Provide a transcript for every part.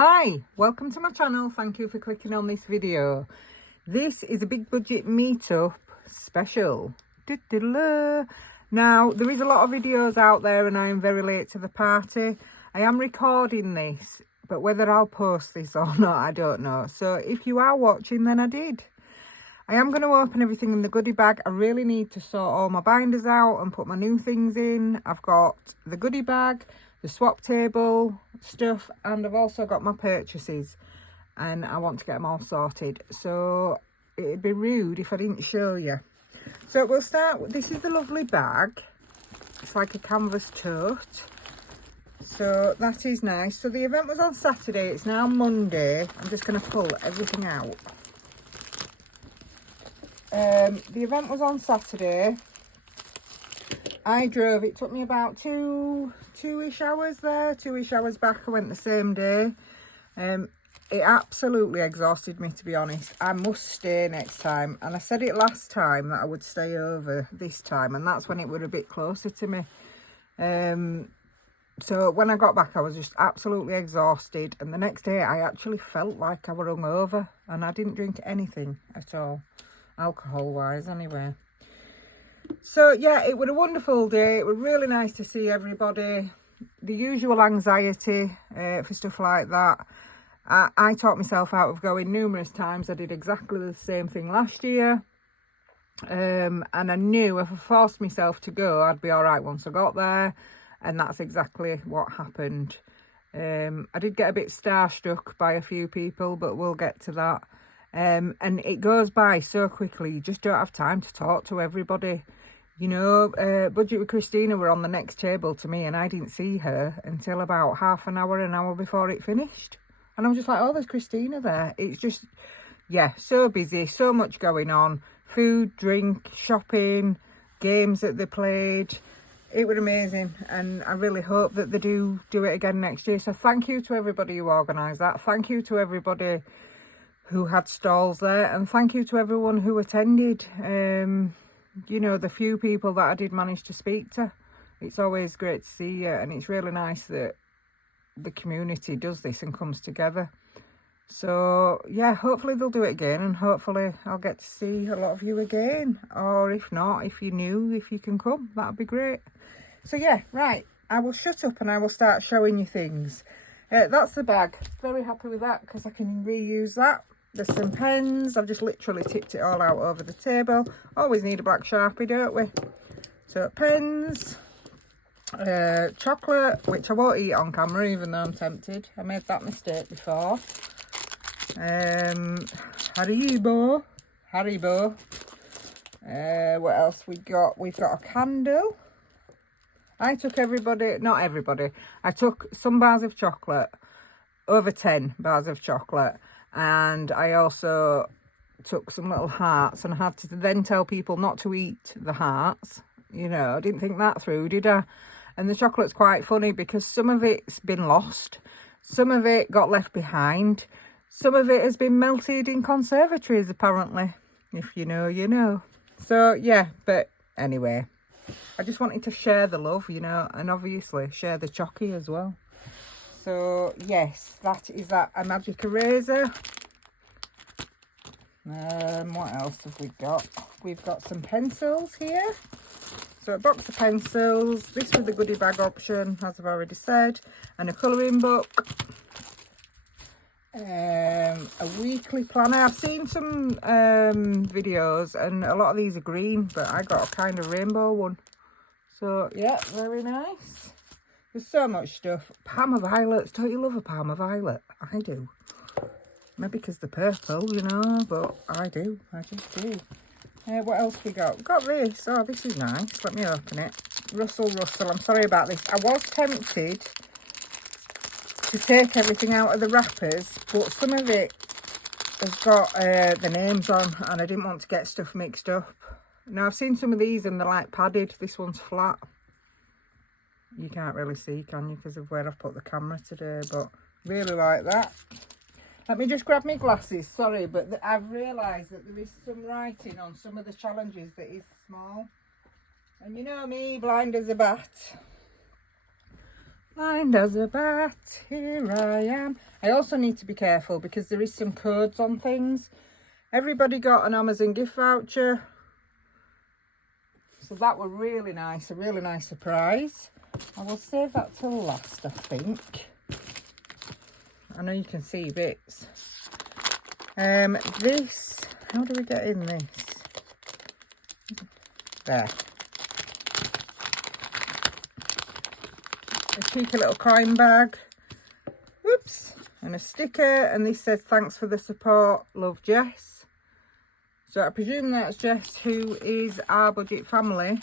Hi, welcome to my channel. Thank you for clicking on this video. This is a big budget meetup special. Now, there is a lot of videos out there and I am very late to the party. I am recording this, but whether I'll post this or not, I don't know. So if you are watching, then I did. I am going to open everything in the goodie bag. I really need to sort all my binders out and put my new things in. I've got the goodie bag, the swap table stuff, and I've also got my purchases and I want to get them all sorted. So it'd be rude if I didn't show you. So we'll start with, this is the lovely bag. It's like a canvas tote. So that is nice. So the event was on Saturday. It's now Monday. I'm just going to pull everything out. The event was on Saturday. I drove, it took me about two-ish hours there, 2-ish hours back. I went the same day. It absolutely exhausted me, to be honest. I must stay next time. And I said it last time that I would stay over this time, and that's when it were a bit closer to me. So when I got back, I was just absolutely exhausted. And the next day, I actually felt like I were hungover, and I didn't drink anything at all, alcohol-wise anyway. So yeah, it was a wonderful day. It was really nice to see everybody. The usual anxiety for stuff like that. I talked myself out of going numerous times. I did exactly the same thing last year. And I knew if I forced myself to go, I'd be all right once I got there. And that's exactly what happened. I did get a bit starstruck by a few people, but we'll get to that. And it goes by so quickly. You just don't have time to talk to everybody. You know, Budget with Christina were on the next table to me, and I didn't see her until about an hour before it finished. And I was just like, oh, there's Christina there. It's just, yeah, so busy, so much going on. Food, drink, shopping, games that they played. It was amazing, and I really hope that they do it again next year. So thank you to everybody who organised that. Thank you to everybody who had stalls there, and thank you to everyone who attended. You know, the few people that I did manage to speak to. It's always great to see you, and it's really nice that the community does this and comes together. So yeah, hopefully they'll do it again, and hopefully I'll get to see a lot of you again, or if not, if you're new, if you can come, that'd be great. So yeah, right, I will shut up and I will start showing you things. That's the bag. Very happy with that because I can reuse that. There's some pens. I've just literally tipped it all out over the table. Always need a black Sharpie, don't we? So pens, chocolate, which I won't eat on camera even though I'm tempted. I made that mistake before. Haribo. What else we got? We've got a candle. I took not everybody. I took some bars of chocolate, over 10 bars of chocolate. And I also took some little hearts, and I had to then tell people not to eat the hearts. You know, I didn't think that through, did I? And the chocolate's quite funny because some of it's been lost. Some of it got left behind. Some of it has been melted in conservatories, apparently. If you know, you know. So, yeah, but anyway. I just wanted to share the love, you know, and obviously share the chocky as well. So yes, that is that. A magic eraser. What else have we got? We've got some pencils here. So a box of pencils. This was the goodie bag option, as I've already said. And a colouring book. A weekly planner. I've seen some videos and a lot of these are green, but I got a kind of rainbow one. So yeah, very nice. There's so much stuff. Parma violets. Don't you love a Parma violet? I do. Maybe because they're purple, you know, but I do. I just do. What else we got? We've got this. Oh, this is nice. Let me open it. Russell. I'm sorry about this. I was tempted to take everything out of the wrappers, but some of it has got the names on, and I didn't want to get stuff mixed up. Now, I've seen some of these and they're like padded. This one's flat. You can't really see, can you, because of where I've put the camera today, but really like that. Let me just grab my glasses, sorry, but I've realised that there is some writing on some of the challenges that is small. And you know me, blind as a bat. Blind as a bat, here I am. I also need to be careful because there is some codes on things. Everybody got an Amazon gift voucher. So that were really nice, a really nice surprise. I will save that till last, I think. I know you can see bits. This, how do we get in this? There. A cheeky little coin bag. Oops. And a sticker. And this says, thanks for the support. Love, Jess. So I presume that's Jess, who is our budget family,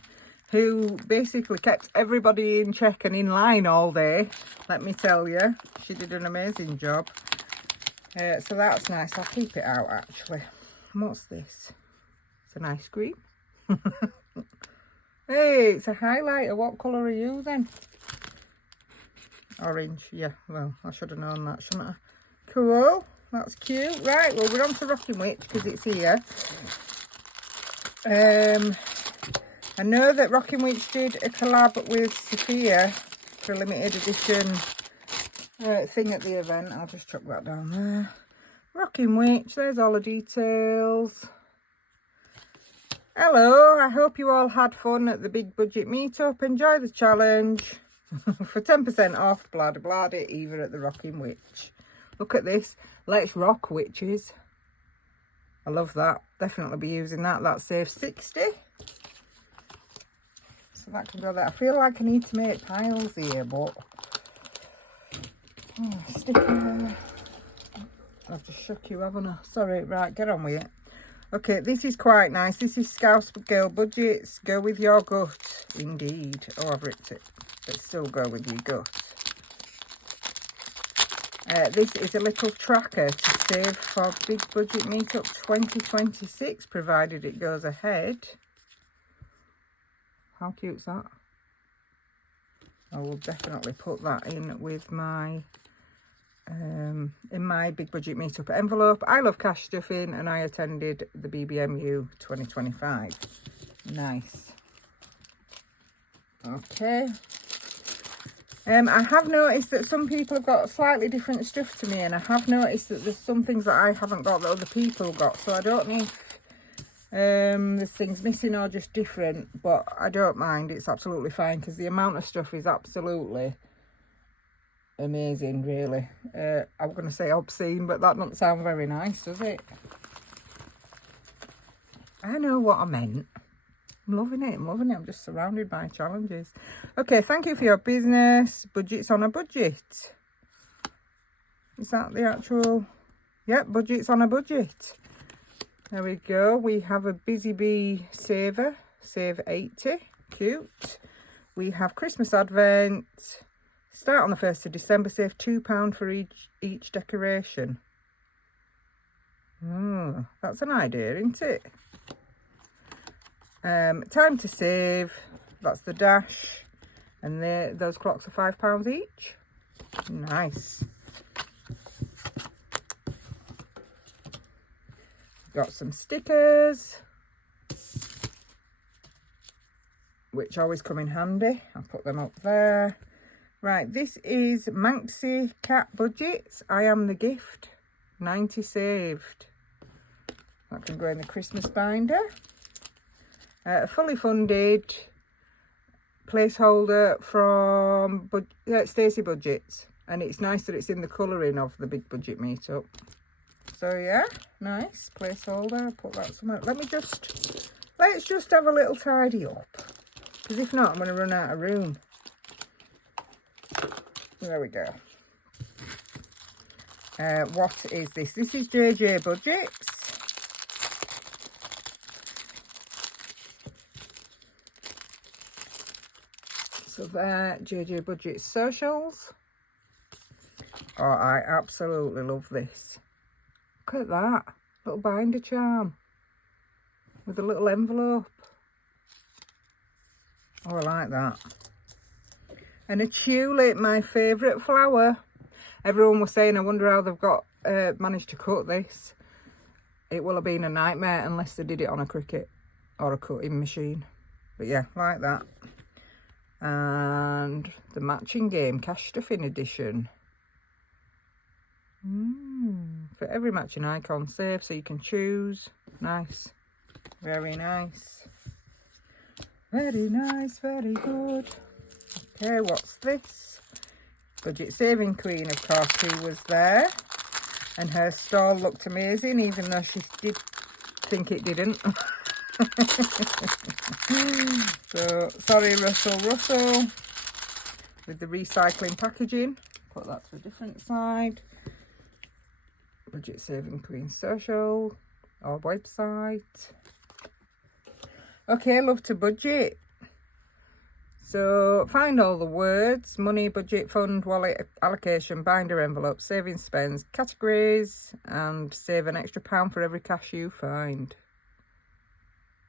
who basically kept everybody in check and in line all day. Let me tell you. She did an amazing job. So that's nice. I'll keep it out, actually. And what's this? It's an ice cream. Hey, it's a highlighter. What colour are you then? Orange. Yeah, well, I should have known that, shouldn't I? Cool. That's cute. Right, well, we're on to Rocking Witch because it's here. I know that Rocking Witch did a collab with Sophia for a limited edition thing at the event. I'll just chuck that down there. Rocking Witch, there's all the details. Hello, I hope you all had fun at the big budget meetup. Enjoy the challenge for 10% off, blah blah blah, either at the Rocking Witch. Look at this. Let's rock, witches. I love that. Definitely be using that. That saves 60. So that can go there. I feel like I need to make piles here, but sticker. I've just shook you, haven't I? Sorry, right, get on with it. Okay, this is quite nice. This is Scouse Girl Budgets. Go with your gut. Indeed. Oh, I've ripped it. But still go with your gut. This is a little tracker to save for Big Budget Meetup 2026, provided it goes ahead. How cute's that? I will definitely put that in with my in my Big Budget Meetup envelope. I love cash stuffing and I attended the BBMU 2025. Nice. Okay. I have noticed that some people have got slightly different stuff to me, and I have noticed that there's some things that I haven't got that other people got, so I don't know if there's things missing or just different, but I don't mind. It's absolutely fine because the amount of stuff is absolutely amazing, really. I'm going to say obscene, but that doesn't sound very nice, does it? I know what I meant. I'm loving it. I'm loving it. I'm just surrounded by challenges. Okay, thank you for your business. Budget's on a budget. Is that the actual? Yep, budget's on a budget. There we go. We have a Busy Bee saver. Save 80. Cute. We have Christmas Advent. Start on the 1st of December. Save £2 for each decoration. Oh, that's an idea, isn't it? Time to save, that's the dash, and those clocks are £5 each. Nice. Got some stickers, which always come in handy. I'll put them up there. Right, this is Manxie Cat Budgets. I am the gift. 90 saved. That can go in the Christmas binder. A fully funded placeholder from Stacey Budgets, and it's nice that it's in the colouring of the Big Budget Meetup. So yeah, nice placeholder. I'll put that somewhere. Let's just have a little tidy up, because if not, I'm going to run out of room. There we go. What is this? This is JJ Budgets. So there, JJ Budget socials. Oh, I absolutely love this. Look at that. Little binder charm. With a little envelope. Oh, I like that. And a tulip, my favourite flower. Everyone was saying, I wonder how they've got managed to cut this. It will have been a nightmare unless they did it on a Cricut or a cutting machine. But yeah, like that. And The matching game, cash stuffing edition. For every matching icon, save, so you can choose. Nice. Very nice. Very nice, very good. Okay, what's this? Budget Saving Queen, of course, who was there. And her stall looked amazing, even though she did think it didn't. So, sorry, Russell. With the recycling packaging. Put that to a different side. Budget Saving Queen social or website. Okay, love to budget. So find all the words: money, budget, fund, wallet, allocation, binder, envelope, savings, spends, categories, and save an extra £1 for every cash you find.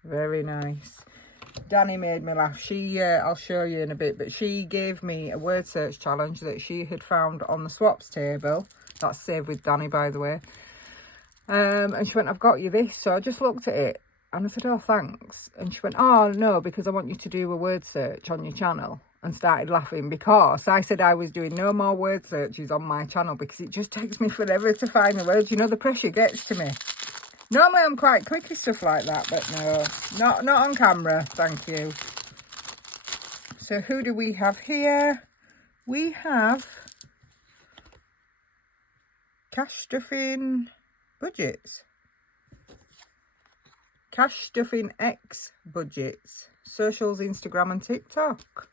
Very nice. Danny made me laugh. She, I'll show you in a bit, but she gave me a word search challenge that she had found on the swaps table. That's saved with Danny, by the way. And she went, I've got you this. So I just looked at it and I said, oh, thanks. And she went, oh, no, because I want you to do a word search on your channel. And started laughing because I said I was doing no more word searches on my channel because it just takes me forever to find the words. You know, the pressure gets to me. Normally I'm quite quick with stuff like that, but no, not on camera, thank you. So who do we have here? We have cash stuffing budgets. Cash stuffing X budgets. Socials, Instagram and TikTok.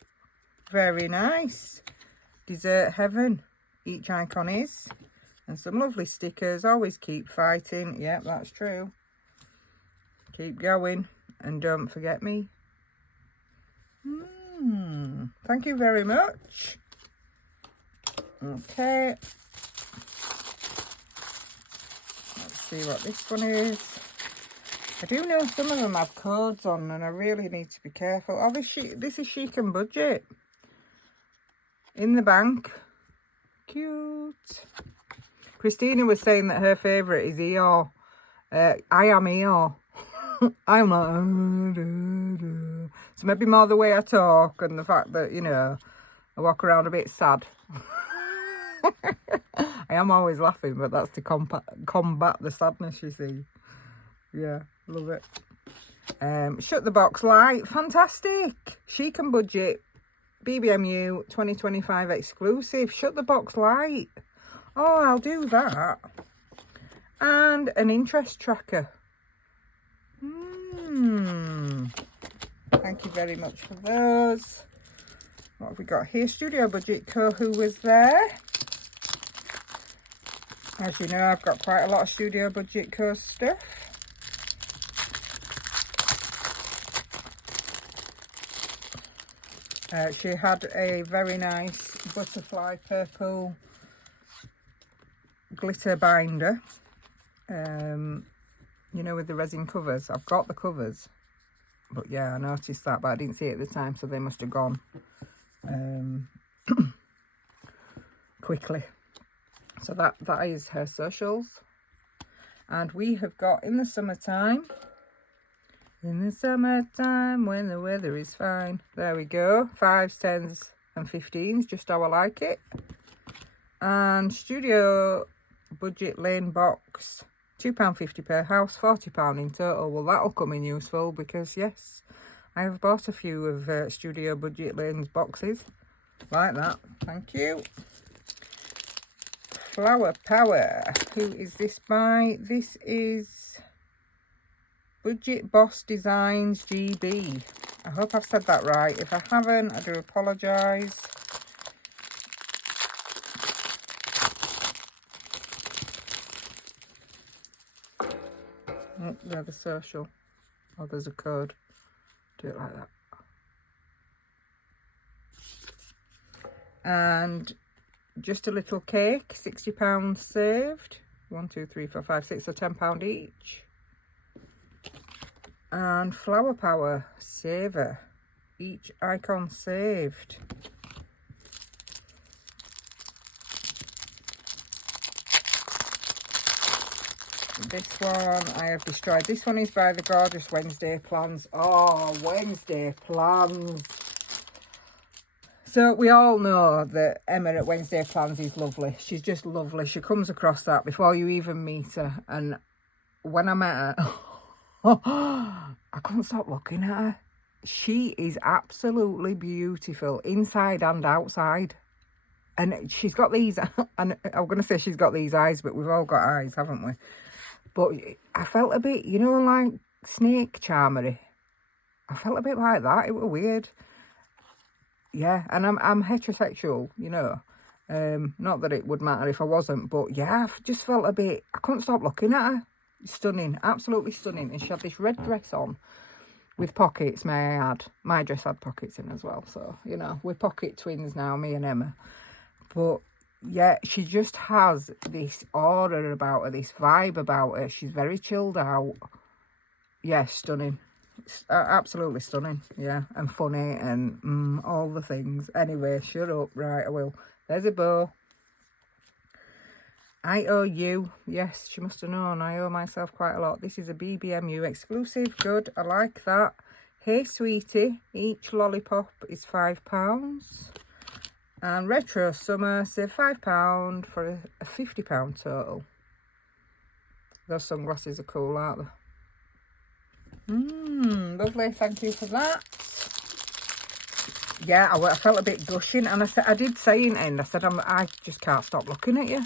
Very nice. Dessert heaven. Each icon is. And some lovely stickers. Always keep fighting. Yep, that's true. Keep going. And don't forget me. Thank you very much. Okay. Let's see what this one is. I do know some of them have codes on and I really need to be careful. Oh, this is chic and budget. In the bank. Cute. Christina was saying that her favourite is ER. I am ER. I'm like... So maybe more the way I talk and the fact that, you know, I walk around a bit sad. I am always laughing, but that's to combat the sadness, you see. Yeah, love it. Shut the Box Light. Fantastic. Chic and budget. BBMU 2025 exclusive. Shut the Box Light. Oh, I'll do that. And an interest tracker. Thank you very much for those. What have we got here? Studio Budget Co. who was there. As you know, I've got quite a lot of Studio Budget Co. stuff. She had a very nice butterfly purple glitter binder. You know, with the resin covers. I've got the covers. But yeah, I noticed that, but I didn't see it at the time, so they must have gone quickly. So that is her socials. And we have got in the summertime when the weather is fine. There we go. 5s, 10s and 15s, just how I like it. And Studio Budget Lane Box. £2.50 per house, £40 in total. Well, that'll come in useful because, yes, I have bought a few of Studio Budget Lane's boxes. Like that. Thank you. Flower Power. Who is this by? This is Budget Boss Designs GB. I hope I've said that right. If I haven't, I do apologise. Oh, there's a social. Oh, there's a code. Do it like that. And just a little cake, £60 saved. 1, 2, 3, 4, 5, 6, so £10 each. And Flower Power saver. Each icon saved. This one I have destroyed. This one is by the gorgeous Wednesday Plans. Oh, Wednesday Plans. So we all know that Emma at Wednesday Plans is lovely. She's just lovely. She comes across that before you even meet her. And when I met her, I couldn't stop looking at her. She is absolutely beautiful, inside and outside. And she's got these, and I'm going to say she's got these eyes, but we've all got eyes, haven't we? But I felt a bit, you know, like snake charmery. I felt a bit like that. It was weird. Yeah, and I'm heterosexual, you know. Not that it would matter if I wasn't, but yeah, I just felt a bit, I couldn't stop looking at her. Stunning, absolutely stunning. And she had this red dress on with pockets, may I add. My dress had pockets in as well, so, you know, we're pocket twins now, me and Emma. But yeah, she just has this aura about her, this vibe about her. She's very chilled out. Yeah, stunning. Absolutely stunning. Yeah, and funny and all the things. Anyway, shut up. Right, I will. There's a bow. I owe you. Yes, she must have known. I owe myself quite a lot. This is a BBMU exclusive. Good. I like that. Hey, sweetie. Each lollipop is £5. And Retro Summer save £5 for a £50 total. Those sunglasses are cool, aren't they? Lovely. Thank you for that. Yeah, I felt a bit gushing, and I did say in end, I said, I just can't stop looking at you.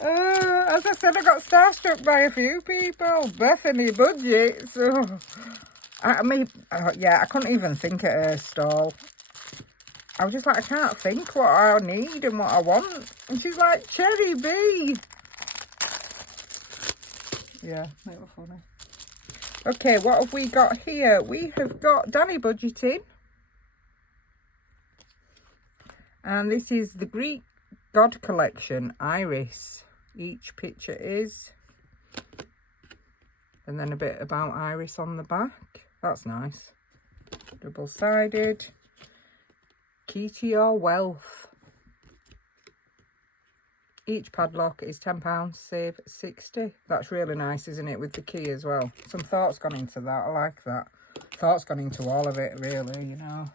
As I said, I got starstruck by a few people. Bethany budget, so yeah, I couldn't even think at her stall. I was just like, I can't think what I need and what I want. And she's like, Cherry B. Yeah, it was funny. Okay, what have we got here? We have got Danny budgeting. And this is the Greek God collection, Iris. Each picture is. And then a bit about Iris on the back. That's nice. Double-sided. Key to your wealth. Each padlock is £10, save 60. That's really nice, isn't it, with the key as well? Some thought's gone into that. I like that. Thought's gone into all of it, really, you know.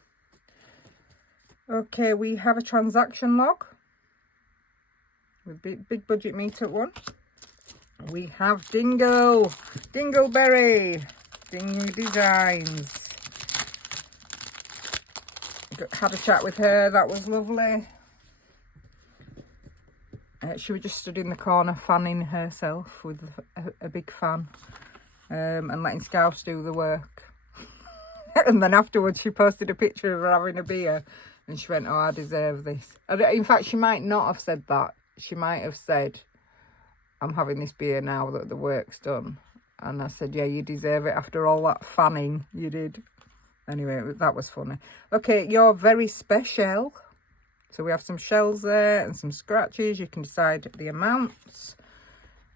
Okay, we have a transaction log with big budget meetup one. We have Dingleberry, Dingley Designs. Had a chat with her, that was lovely. She was just stood in the corner fanning herself with a big fan and letting Scouts do the work. And then afterwards she posted a picture of her having a beer and she went, oh, I deserve this. In fact, she might not have said that. She might have said, I'm having this beer now that the work's done. And I said, yeah, you deserve it after all that fanning you did. Anyway, that was funny. Okay, you're very special. So we have some shells there and some scratches. You can decide the amounts.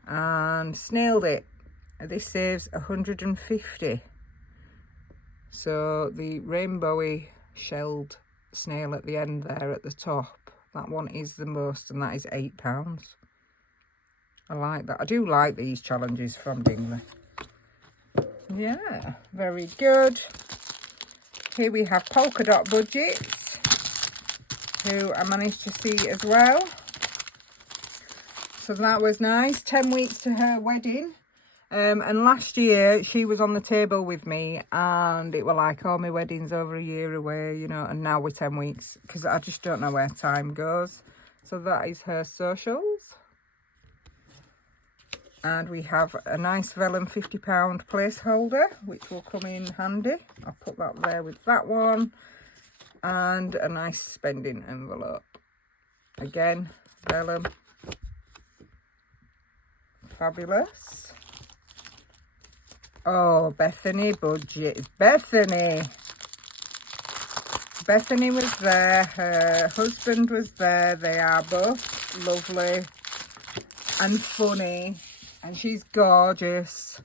And snailed it. This saves 150. So the rainbowy shelled snail at the end there at the top. That one is the most, and that is £8. I like that. I do like these challenges from Dingley. Yeah, very good. Here we have Polka Dot Budgets, who I managed to see as well. So that was nice. 10 weeks to her wedding. And last year she was on the table with me and it were like, oh, my wedding's over a year away, you know, and now we're 10 weeks because I just don't know where time goes. So that is her socials. And we have a nice vellum £50 placeholder, which will come in handy. I'll put that there with that one. And a nice spending envelope. Again, vellum. Fabulous. Oh, Bethany budget. Bethany. Bethany was there. Her husband was there. They are both lovely and funny. And she's gorgeous.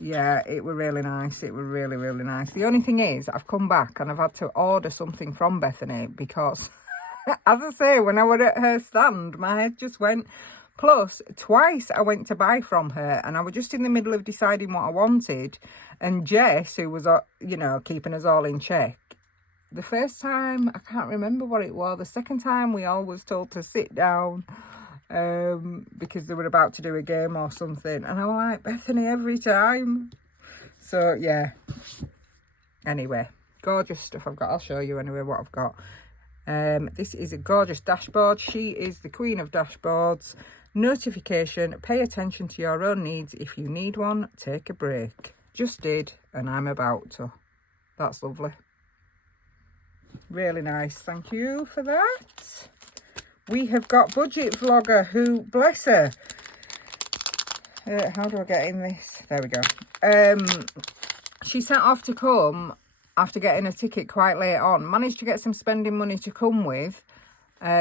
Yeah, it were really nice. It were really, really nice. The only thing is, I've come back and I've had to order something from Bethany because, as I say, when I was at her stand, my head just went, Plus, twice I went to buy from her and I was just in the middle of deciding what I wanted. And Jess, who was, you know, keeping us all in check, the first time, I can't remember what it was. The second time we all was told to sit down because they were about to do a game or something. And I was like, Bethany, every time. So, yeah. Anyway, gorgeous stuff I've got. I'll show you anyway what I've got. This is a gorgeous dashboard. She is the queen of dashboards. Notification, pay attention to your own needs. If you need one, take a break. Just did, and I'm about to. That's lovely. Really nice. Thank you for that. We have got Budget Vlogger who, bless her. How do I get in this? There we go. She set off to come after getting a ticket quite late on. Managed to get some spending money to come with.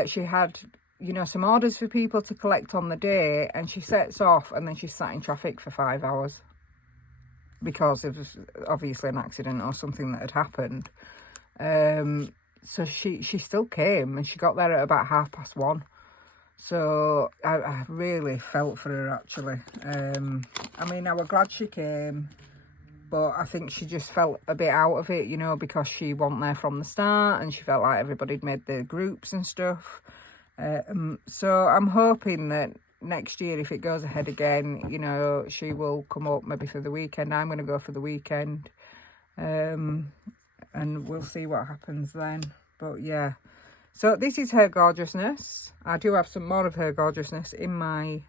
She had, you know, some orders for people to collect on the day, and she sets off and then she sat in traffic for 5 hours because of obviously an accident or something that had happened. So she still came and she got there at about 1:30. So I really felt for her, actually. I mean, I was glad she came, but I think she just felt a bit out of it, you know, because she wasn't there from the start and she felt like everybody'd made their groups and stuff. So I'm hoping that next year, if it goes ahead again, you know, she will come up maybe for the weekend. I'm going to go for the weekend. And we'll see what happens then. But yeah, so this is her gorgeousness. I do have some more of her gorgeousness in my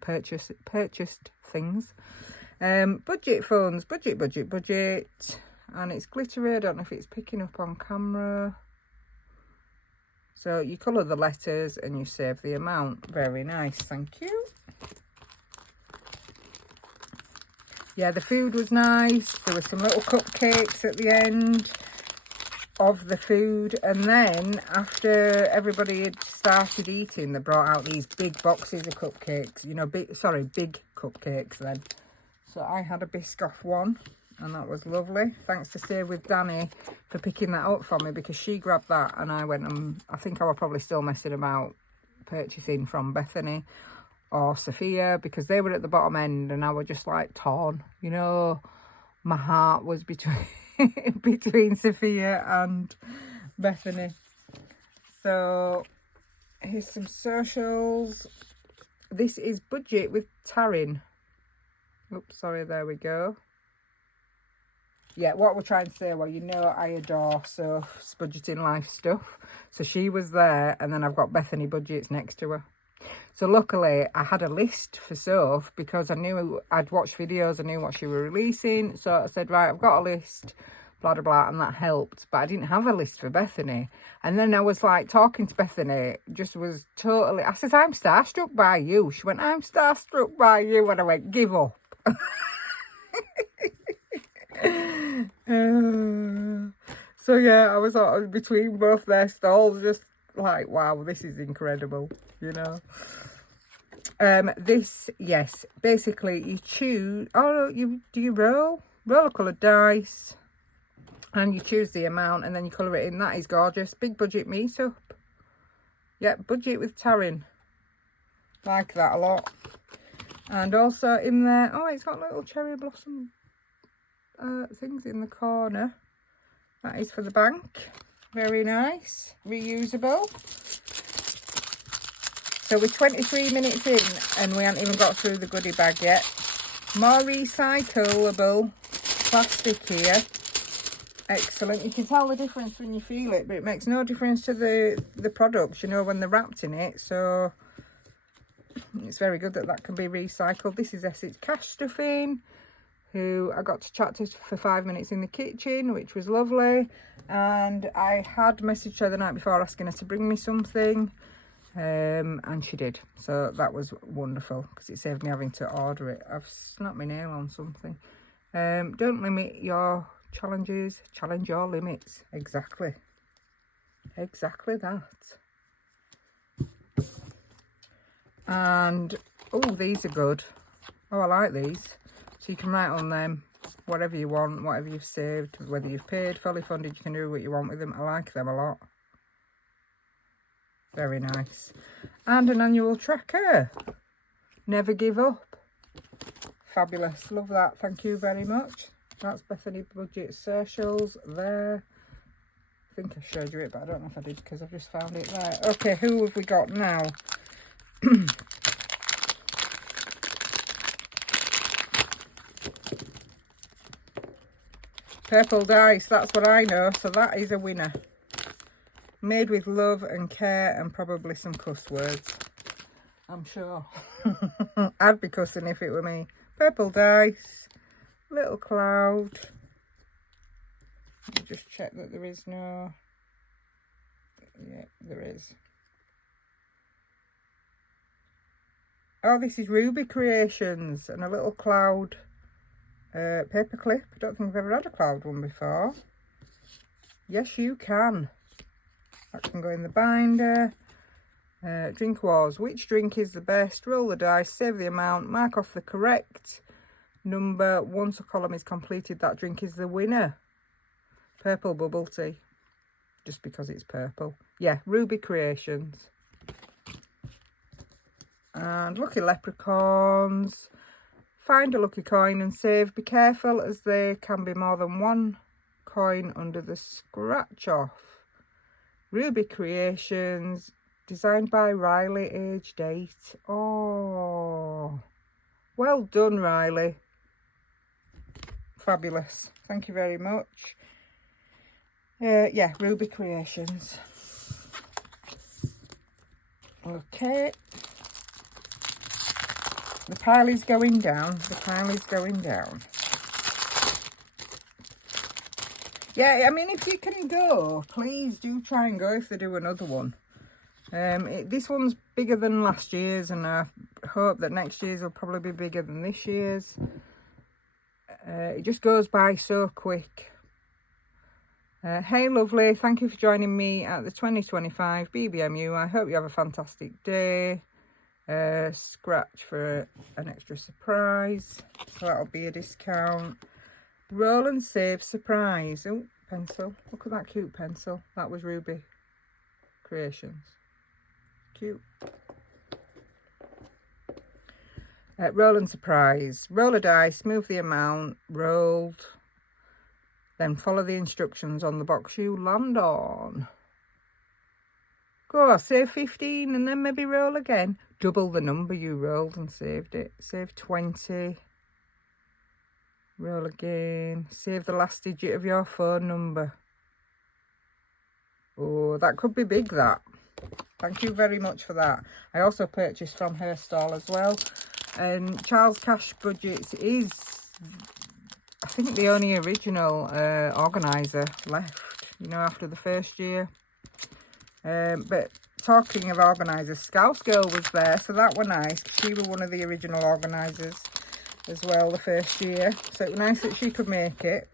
purchased things. Budget phones, budget, and it's glittery. I don't know if it's picking up on camera. So you colour the letters and you save the amount. Very nice, thank you. Yeah, the food was nice. There were some little cupcakes at the end of the food. And then after everybody had started eating, they brought out these big boxes of cupcakes. You know, big cupcakes then. So I had a Biscoff one and that was lovely. Thanks to Save with Danny for picking that up for me, because she grabbed that and I went and I think I was probably still messing about purchasing from Bethany or Sophia, because they were at the bottom end and I was just like torn, you know. My heart was between Sophia and Bethany. So here's some socials. This is Budget with Taryn. Oops, sorry, there we go. Yeah, what we're trying to say, well, you know I adore Sophs budgeting life stuff. So she was there, and then I've got Bethany Budgets next to her. So luckily I had a list for Soph because I knew I'd watched videos, I knew what she was releasing. So I said, right, I've got a list, blah, blah, blah, and that helped. But I didn't have a list for Bethany. And then I was like talking to Bethany, just was totally, I said, I'm starstruck by you. She went, I'm starstruck by you. And I went, give up. So yeah, I was sort of between both their stalls, just like, wow, this is incredible, you know. This, yes, basically you choose, you roll a coloured dice and you choose the amount and then you colour it in. That is gorgeous. Big budget meetup. Yeah, Budget with Taryn. Like that a lot. And also in there, oh, it's got little cherry blossom things in the corner. That is for the bank. Very nice. Reusable. So we're 23 minutes in and we haven't even got through the goodie bag yet. More recyclable plastic here. Excellent. You can tell the difference when you feel it, but it makes no difference to the products, you know, when they're wrapped in it. So it's very good that that can be recycled. This is Essex cashstuffing, who I got to chat to for 5 minutes in the kitchen, which was lovely. And I had messaged her the night before asking her to bring me something. And she did, so that was wonderful because it saved me having to order it. I've snapped my nail on something. Don't limit your challenges, challenge your limits. Exactly that. And oh, these are good. Oh, I like these. So you can write on them whatever you want, whatever you've saved, whether you've paid, fully funded, you can do what you want with them. I like them a lot. Very nice. And an annual tracker. Never give up. Fabulous. Love that. Thank you very much. That's Bethany Budget Socials there. I think I showed you it, but I don't know if I did because I've just found it there. Okay, who have we got now? Purple dice, that's what I know, so that is a winner. Made with love and care and probably some cuss words, I'm sure. I'd be cussing if it were me. Purple dice, little cloud. Let me just check that there is no... Yeah, there is. Oh, this is Ruby Creations and a little cloud paper clip. I don't think I've ever had a cloud one before. Yes, you can. That can go in the binder. Drink wars. Which drink is the best? Roll the dice, save the amount, mark off the correct number. Once a column is completed, that drink is the winner. Purple bubble tea. Just because it's purple. Yeah, Ruby Creations. And lucky leprechauns. Find a lucky coin and save. Be careful as there can be more than one coin under the scratch off. Ruby Creations. Designed by Riley, aged 8. Oh, well done, Riley. Fabulous. Thank you very much. Yeah, Ruby Creations. Okay. The pile is going down. The pile is going down. Yeah, I mean, if you can go, please do try and go if they do another one. This one's bigger than last year's, and I hope that next year's will probably be bigger than this year's. It just goes by so quick. Hey lovely, thank you for joining me at the 2025 BBMU. I hope you have a fantastic day. Scratch for an extra surprise, so that'll be a discount. Roll and save surprise. Oh, pencil. Look at that cute pencil. That was Ruby Creations. Cute. Roll and surprise. Roll a dice, move the amount rolled, then follow the instructions on the box you land on. Go, save 15 and then maybe roll again. Double the number you rolled and saved it. Save 20. Roll again. Save the last digit of your phone number. Oh, that could be big, that. Thank you very much for that. I also purchased from her stall as well. And Charles Cash Budgets is, I think, the only original organiser left, you know, after the first year. But talking of organisers, Scouse Girl was there, so that were nice. She was one of the original organisers as well the first year, so it was nice that she could make it.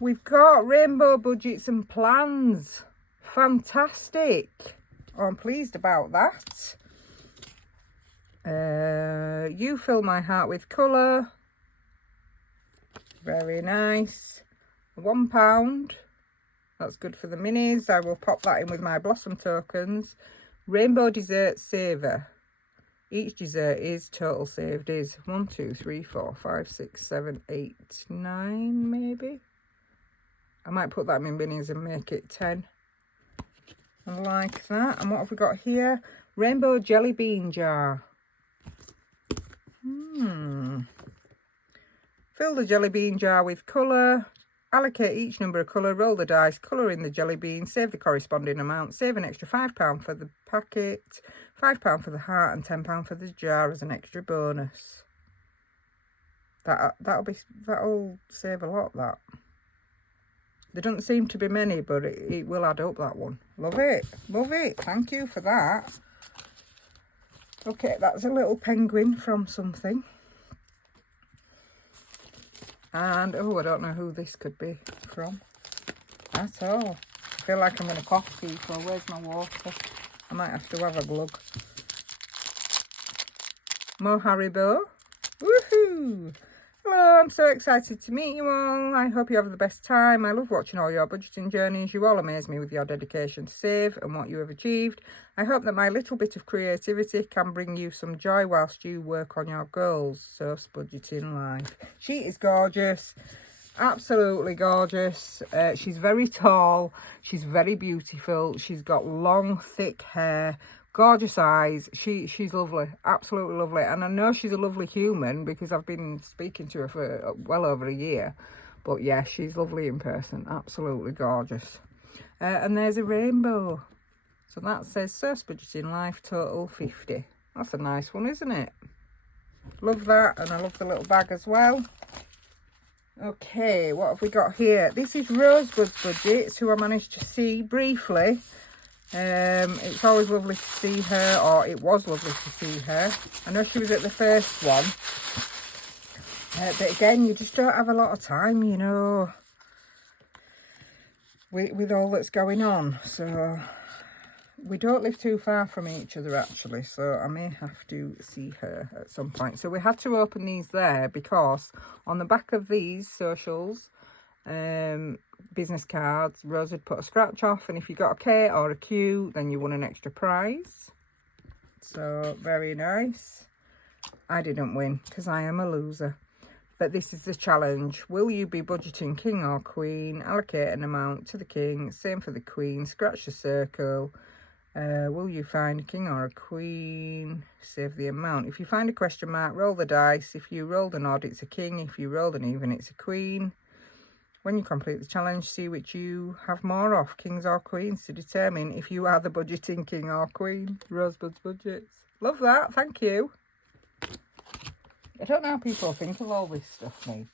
We've got Rainbow Budgets and Plans. Fantastic. Oh, I'm pleased about that. You Fill My Heart with Colour. Very nice. £1. That's good for the minis. I will pop that in with my Blossom tokens. Rainbow Dessert Saver. Each dessert is total saved is 1, 2, 3, 4, 5, 6, 7, 8, 9 maybe. I might put that in minis and make it 10. I like that. And what have we got here? Rainbow Jelly Bean Jar. Fill the jelly bean jar with colour. Allocate each number of colour. Roll the dice. Colour in the jelly bean. Save the corresponding amount. Save an extra £5 for the packet. £5 for the heart and £10 for the jar as an extra bonus. That'll save a lot, that. There doesn't seem to be many, but it will add up, that one. Love it. Love it. Thank you for that. Okay, that's a little penguin from something. And, oh, I don't know who this could be from at all. I feel like I'm going to cough, people. Where's my water? I might have to have a glug. Mo Haribo. Woohoo! Hello, I'm so excited to meet you all. I hope you have the best time. I love watching all your budgeting journeys. You all amaze me with your dedication to save and what you have achieved. I hope that my little bit of creativity can bring you some joy whilst you work on your goals. Sophs Budgeting Life. She is gorgeous. Absolutely gorgeous. She's very tall. She's very beautiful. She's got long, thick hair. Gorgeous eyes. She's lovely, absolutely lovely, and I know she's a lovely human because I've been speaking to her for well over a year. But yeah, she's lovely in person, absolutely gorgeous. And there's a rainbow, so that says Sophs Budgeting Life total 50. That's a nice one, isn't it? Love that, and I love the little bag as well. Okay, what have we got here? This is Rosebud's Budgets, who I managed to see briefly. It's always lovely to see her, or it was lovely to see her. I know she was at the first one, but again, you just don't have a lot of time, you know, with all that's going on. So we don't live too far from each other, actually, so I may have to see her at some point. So we had to open these there because on the back of these socials, business cards, Rose had put a scratch off, and if you got a K or a Q, then you won an extra prize. So very nice. I didn't win because I am a loser, but this is the challenge. Will you be budgeting king or queen? Allocate an amount to the king, same for the queen. Scratch the circle. Will you find a king or a queen? Save the amount. If you find a question mark, roll the dice. If you rolled an odd, it's a king. If you rolled an even, it's a queen. When you complete the challenge, see which you have more of, kings or queens, to determine if you are the budgeting king or queen. Rosebud's Budgets. Love that, thank you. I don't know how people think of all this stuff, me.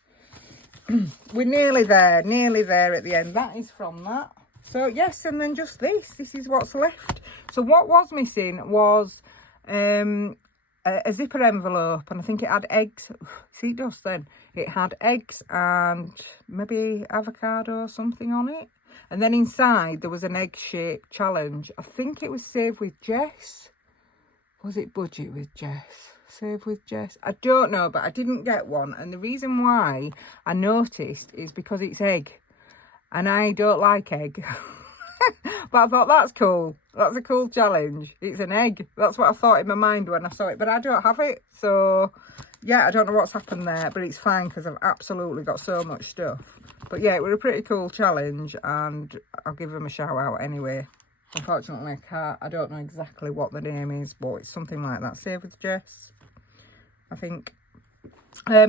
We're nearly there at the end. That is from that. So, yes, and then just this. This is what's left. So what was missing was a zipper envelope, and I think it had eggs. See, it does then. It had eggs and maybe avocado or something on it. And then inside there was an egg-shaped challenge. I think it was Save with Jess. Was it Budget with Jess? Save with Jess? I don't know, but I didn't get one. And the reason why I noticed is because it's egg. And I don't like egg. But I thought, that's cool. That's a cool challenge. It's an egg. That's what I thought in my mind when I saw it. But I don't have it. So, yeah, I don't know what's happened there. But it's fine because I've absolutely got so much stuff. But, yeah, it was a pretty cool challenge. And I'll give them a shout out anyway. Unfortunately, I don't know exactly what the name is. But it's something like that. Save with Jess, I think.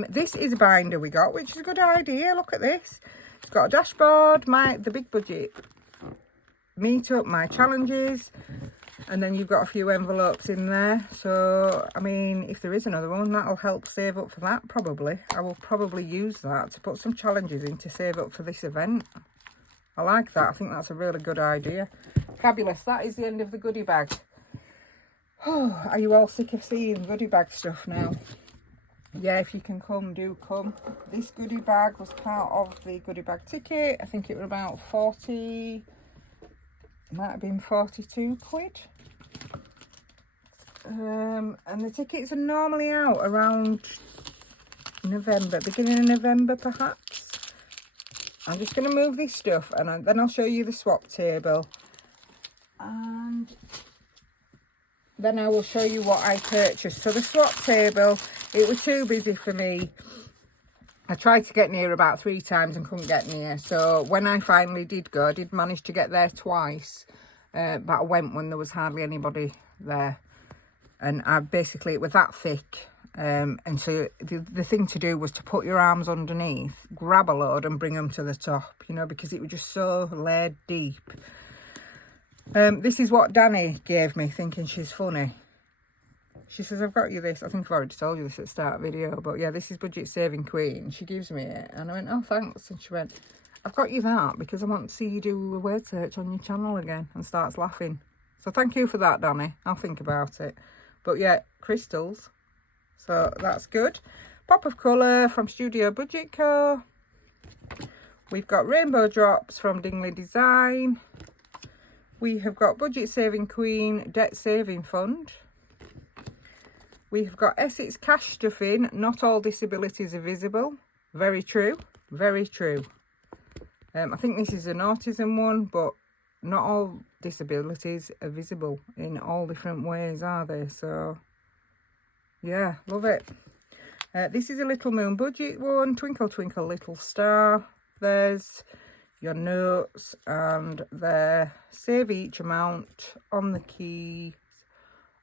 This is a binder we got, which is a good idea. Look at this. It's got a dashboard, the big budget Meetup, my challenges, and then you've got a few envelopes in there. So, I mean, if there is another one, that'll help save up for that, probably. I will probably use that to put some challenges in to save up for this event. I like that. I think that's a really good idea. Fabulous. That is the end of the goodie bag. Oh, are you all sick of seeing goodie bag stuff now? Yeah, if you can come, do come. This goodie bag was part of the goodie bag ticket. I think it was about 40... might have been 42 quid. And the tickets are normally out around November, beginning of November perhaps. I'm just going to move this stuff, and then I'll show you the swap table, and then I will show you what I purchased. So the swap table, it was too busy for me. I tried to get near about 3 times and couldn't get near. So when I finally did go, I did manage to get there twice. But I went when there was hardly anybody there. And it was that thick. And so the thing to do was to put your arms underneath, grab a load and bring them to the top, you know, because it was just so laid deep. This is what Danny gave me, thinking she's funny. She says, I've got you this. I think I've already told you this at the start of the video. But yeah, this is Budget Saving Queen. She gives me it. And I went, oh, thanks. And she went, I've got you that because I want to see you do a word search on your channel again. And starts laughing. So thank you for that, Danny. I'll think about it. But yeah, crystals. So that's good. Pop of colour from Studio Budget Co. We've got rainbow drops from Dingley Design. We have got Budget Saving Queen Debt Saving Fund. We have got Essex Cash Stuffing, Not All Disabilities Are Visible. Very true. Very true. I think this is an autism one, but not all disabilities are visible in all different ways, are they? So, yeah, love it. This is a Little Moon budget one. Twinkle, twinkle, little star. There's your notes, and there. Save each amount on the keys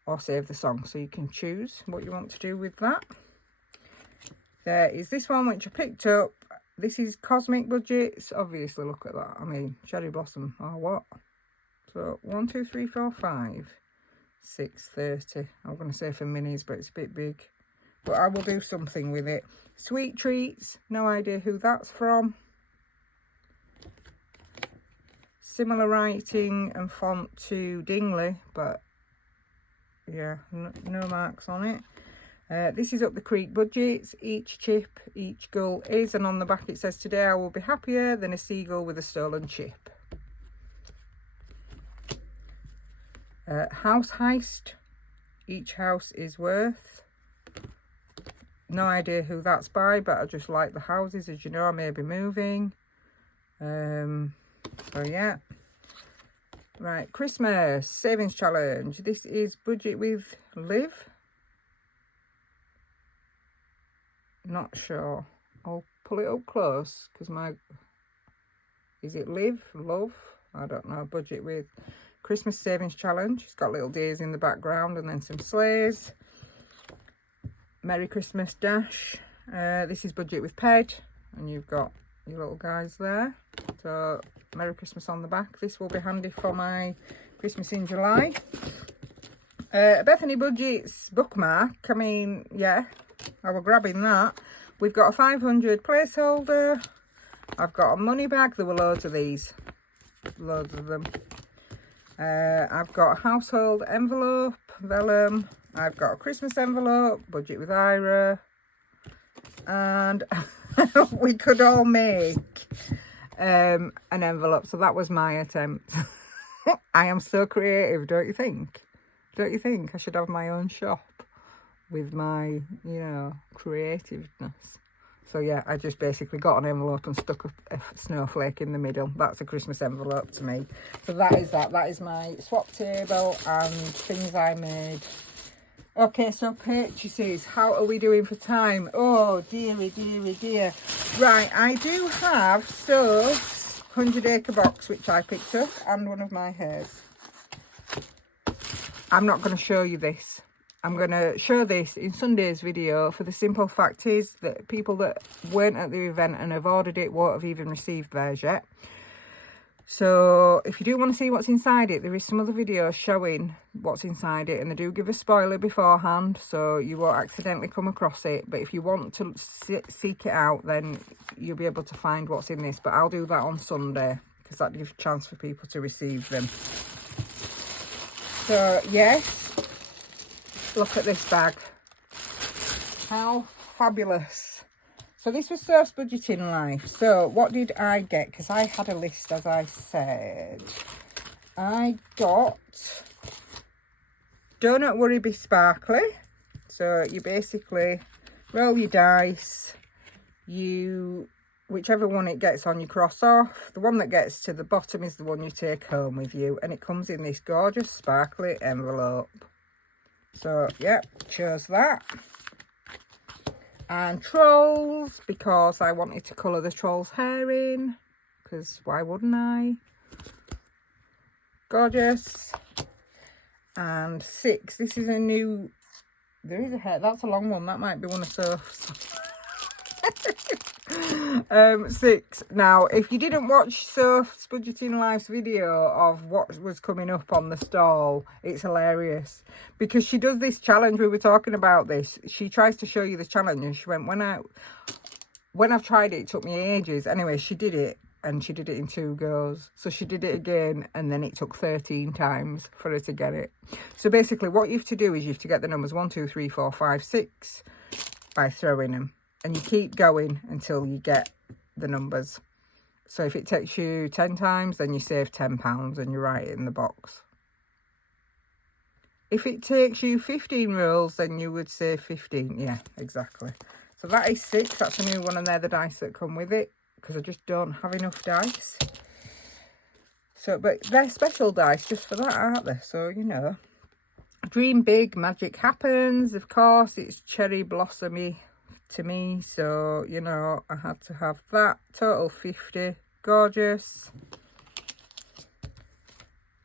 or save the song. So you can choose what you want to do with that. There is this one which I picked up. This is Cosmic Budgets. Obviously, look at that. I mean, cherry blossom or what? So 1, 2, 3, 4, 5, 6.30. I'm going to say for minis, but it's a bit big. But I will do something with it. Sweet Treats. No idea who that's from. Similar writing and font to Dingley, but yeah, no marks on it. This is Up the Creek Budgets. Each chip, each gull is, and on the back it says, today I will be happier than a seagull with a stolen chip. House Heist. Each house is worth. No idea who that's by, but I just like the houses. As you know, I may be moving. So yeah. Right, Christmas Savings Challenge. This is Budget with Liv. Not sure. I'll pull it up close because is it Live? Love? I don't know. Budget with Christmas Savings Challenge. It's got little deers in the background and then some sleighs. Merry Christmas Dash. This is Budget with Ped, and you've got your little guys there. So Merry Christmas on the back. This will be handy for my Christmas in July. Bethany Budgets bookmark. I mean, yeah, I was grabbing that. We've got a 500 placeholder. I've got a money bag. There were loads of these. Loads of them. I've got a household envelope, vellum. I've got a Christmas envelope, Budget with Ira. And we could all make an envelope. So that was my attempt. I am so creative, don't you think? Don't you think I should have my own shop with my, you know, creativeness? So yeah, I just basically got an envelope and stuck a snowflake in the middle. That's a Christmas envelope to me. So that is that. That is my swap table and things I made. Okay, so purchases. How are we doing for time? Oh, dearie, dearie, dear. Right, I do have Sophs 100 acre box, which I picked up, and one of my hairs. I'm not going to show you this. I'm going to show this in Sunday's video, for the simple fact is that people that weren't at the event and have ordered it won't have even received theirs yet. So if you do want to see what's inside it, there is some other videos showing what's inside it, and they do give a spoiler beforehand, so you won't accidentally come across it. But if you want to seek it out, then you'll be able to find what's in this. But I'll do that on Sunday, because that gives a chance for people to receive them. So yes, look at this bag. How fabulous. So this was Sophs Budgeting Life. So what did I get? Because I had a list, as I said. I got Donut Worry Be Sparkly. So you basically roll your dice. Whichever one it gets on, you cross off. The one that gets to the bottom is the one you take home with you. And it comes in this gorgeous sparkly envelope. So, yeah, chose that. And Trolls, because I wanted to colour the Troll's hair in. Because why wouldn't I? Gorgeous. And 6. This is a new... There is a hair. That's a long one. That might be one of Soph's. 6. Now, if you didn't watch Sophs Budgeting Life's video of what was coming up on the stall, it's hilarious, because she does this challenge. We were talking about this. She tries to show you the challenge, and she went, when I've tried it took me ages. Anyway, she did it, and she did it in 2 goes. So she did it again, and then it took 13 times for her to get it. So basically what you have to do is you have to get the numbers 1, 2, 3, 4, 5, 6 by throwing them. And you keep going until you get the numbers. So if it takes you 10 times, then you save £10 and you write it in the box. If it takes you 15 rolls, then you would save 15. Yeah, exactly. So that is 6. That's a new one, and they're the dice that come with it, because I just don't have enough dice. So, but they're special dice just for that, aren't they? So, you know. Dream big, magic happens. Of course, it's cherry blossomy to me. So, you know, I had to have that. Total 50. Gorgeous.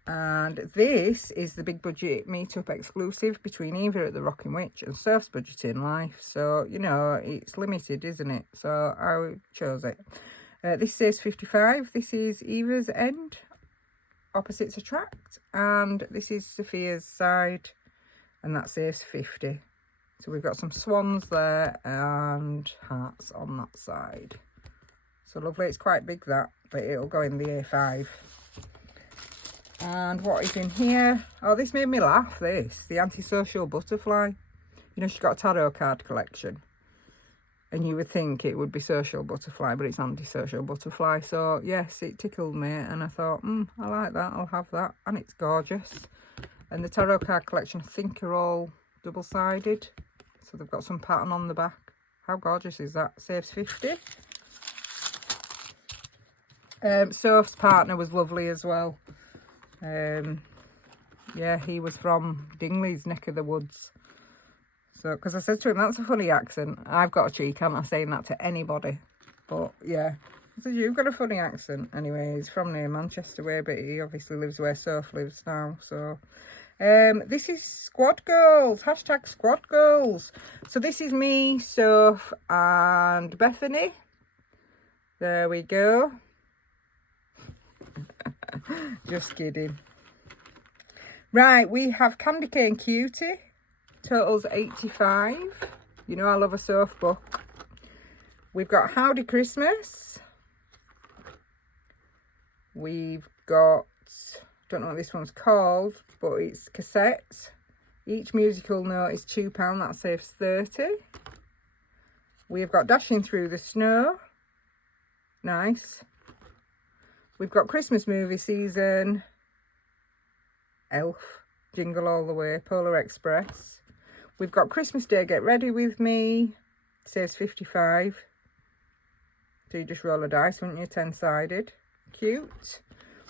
And this is the big budget meetup exclusive between Eva at the Rocking Witch and Sophs Budgeting Life. So, you know, it's limited, isn't it? So I chose it. This says 55. This is Eva's end. Opposites attract. And this is Sophia's side. And that says 50. So we've got some swans there and hearts on that side. So lovely. It's quite big, that. But it'll go in the A5. And what is in here? Oh, this made me laugh, this. The antisocial butterfly. You know, she's got a tarot card collection. And you would think it would be social butterfly, but it's antisocial butterfly. So, yes, it tickled me. And I thought, I like that. I'll have that. And it's gorgeous. And the tarot card collection, I think, are all double-sided. So they've got some pattern on the back. How gorgeous is that? Saves 50. Soph's partner was lovely as well. Yeah, he was from Dingley's neck of the woods. So, because I said to him, that's a funny accent. I've got a cheek, I'm not saying that to anybody. But, yeah. I said, you've got a funny accent. Anyway, he's from near Manchester way, but he obviously lives where Soph lives now. So, this is Squad Goals. Hashtag Squad Goals. So, this is me, Soph, and Bethany. There we go. Just kidding. Right, we have Candy Cane Cutie. Totals 85. You know I love a Soph book. We've got Howdy Christmas. We've got, don't know what this one's called, but it's cassette. Each musical note is £2. That saves 30. We've got Dashing Through the Snow. Nice. We've got Christmas movie season, Elf, Jingle All the Way, Polar Express. We've got Christmas Day, Get Ready With Me, says 55. So you just roll a dice, wouldn't you, 10-sided. Cute.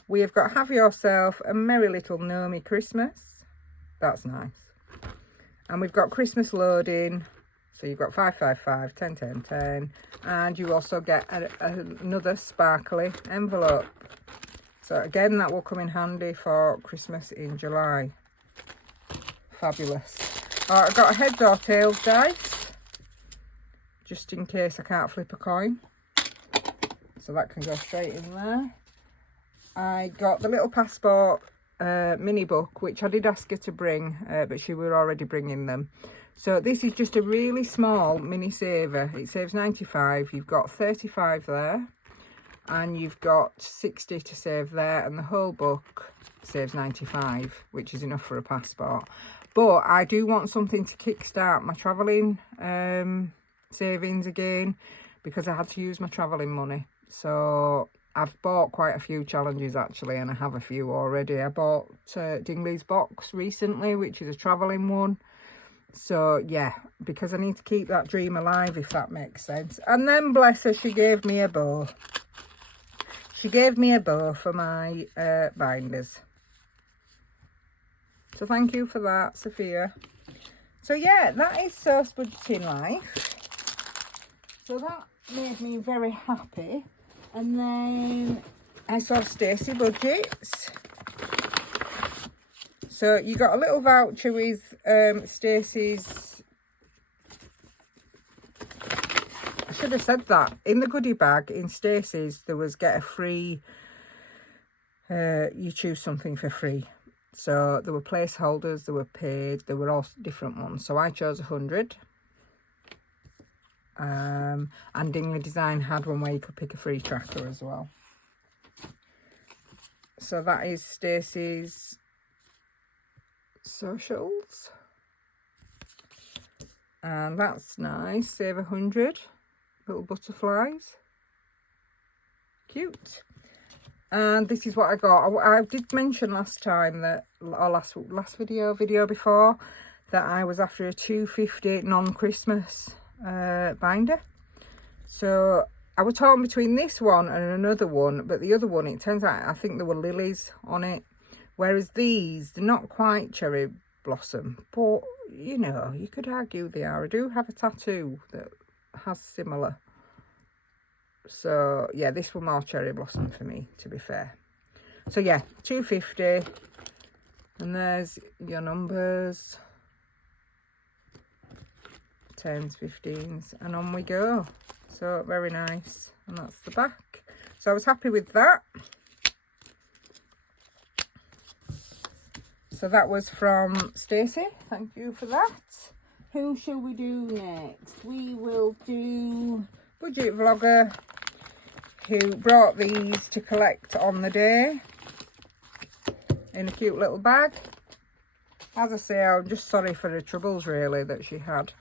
We have got Have Yourself a Merry Little Gnomey Christmas. That's nice. And we've got Christmas Loading. So you've got 555, 10, 10, 10. And you also get another sparkly envelope. So again, that will come in handy for Christmas in July. Fabulous. I've got a heads or tails dice, just in case I can't flip a coin. So that can go straight in there. I got the little passport mini book, which I did ask her to bring, but she was already bringing them. So this is just a really small mini saver. It saves 95. You've got 35 there. And you've got 60 to save there. And the whole book saves 95, which is enough for a passport. But I do want something to kickstart my travelling savings again, because I had to use my travelling money. So I've bought quite a few challenges actually, and I have a few already. I bought Dingley's box recently, which is a travelling one. So yeah, because I need to keep that dream alive, if that makes sense. And then bless her, she gave me a bow. She gave me a bow for my binders. So thank you for that, Sophia. So yeah, that is Sophs Budgeting Life. So that made me very happy. And then I saw Stacey Budgets. So you got a little voucher with Stacey's. I should have said that. In the goodie bag in Stacey's, there was get a free, you choose something for free. So there were placeholders, there were paid, there were all different ones. So I chose 100. And Dingley Design had one where you could pick a free tracker as well. So that is Stacey's socials. And that's nice. Save 100. Little butterflies. Cute. And this is what I got. I did mention last time that, or last video before, that I was after a 250 non-Christmas binder. So I was torn between this one and another one, but the other one, it turns out, I think there were lilies on it, whereas these, they're not quite cherry blossom, but you know, you could argue they are. I do have a tattoo that has similar. So yeah, this one more cherry blossom for me, to be fair. So yeah, £2.50, and there's your numbers, 10s, 15s, and on we go. So very nice, and that's the back. So I was happy with that. So that was from Stacey. Thank you for that. Who shall we do next? We will do Budget Vlogger, who brought these to collect on the day in a cute little bag. As I say, I'm just sorry for the troubles really that she had.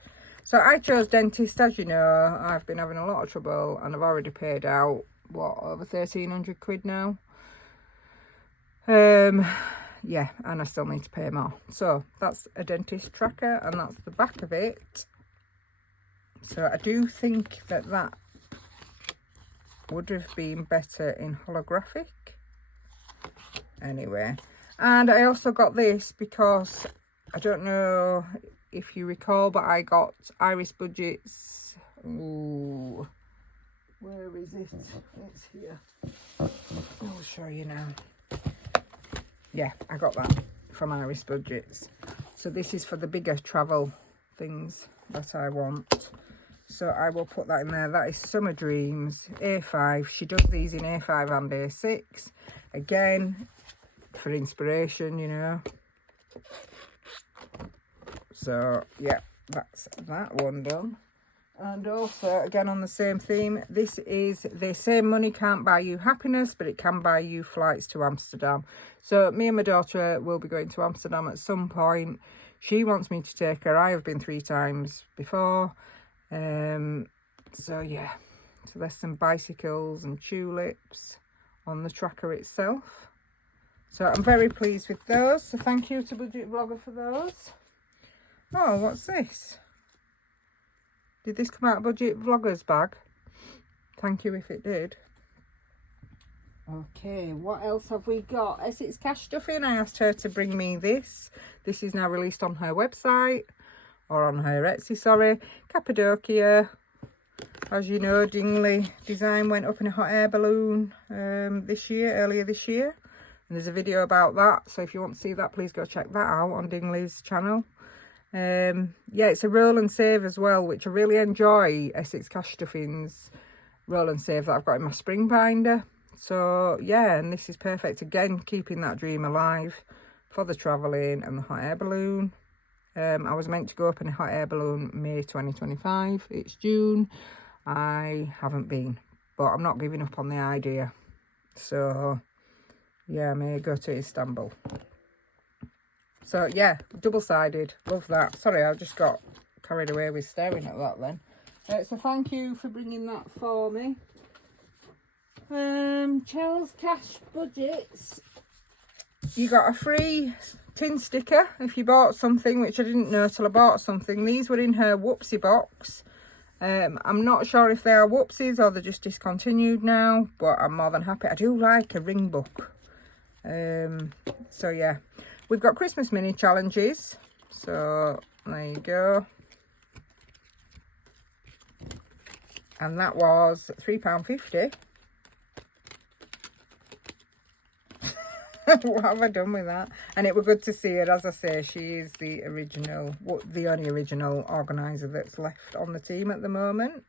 So I chose dentist. As you know, I've been having a lot of trouble and I've already paid out, what, over 1,300 quid now. Yeah, and I still need to pay more. So that's a dentist tracker, and that's the back of it. So I do think that that would have been better in holographic. Anyway, and I also got this because I don't know if you recall, but I got Iris Budget's. Ooh, where is it? It's here. I'll show you now. Yeah, I got that from Iris Budgets. So this is for the bigger travel things that I want. So I will put that in there. That is Summer Dreams, A5. She does these in A5 and A6. Again, for inspiration, you know. So, yeah, that's that one done. And also, again, on the same theme, this is, they say money can't buy you happiness, but it can buy you flights to Amsterdam. So me and my daughter will be going to Amsterdam at some point. She wants me to take her. I have been 3 times before. So yeah, so there's some bicycles and tulips on the tracker itself. So I'm very pleased with those. So thank you to Budget Vlogger for those. Oh, what's this? Did this come out of Budget Vlogger's bag? Thank you if it did. Okay, what else have we got? Essex cash stuffing. I asked her to bring me this. This is now released on her website, or on her Etsy, sorry. Cappadocia. As you know, Dingley design went up in a hot air balloon earlier this year. And there's a video about that. So if you want to see that, please go check that out on Dingley's channel. Yeah, it's a roll and save as well, which I really enjoy. Essex cash stuffings roll and save that I've got in my spring binder. So yeah, and this is perfect, again keeping that dream alive for the travelling and the hot air balloon. I was meant to go up in a hot air balloon May 2025. It's June. I haven't been, but I'm not giving up on the idea. So yeah, I may go to Istanbul. So yeah, double-sided, love that. Sorry, I just got carried away with staring at that then. So thank you for bringing that for me. Charles Cash Budgets. You got a free tin sticker if you bought something, which I didn't know till I bought something. These were in her whoopsie box. I'm not sure if they are whoopsies or they're just discontinued now, but I'm more than happy. I do like a ring book. So yeah, we've got Christmas mini challenges. So there you go. And that was £3.50. What have I done with that? And it was good to see her. As I say, she is the original, the only original organiser that's left on the team at the moment.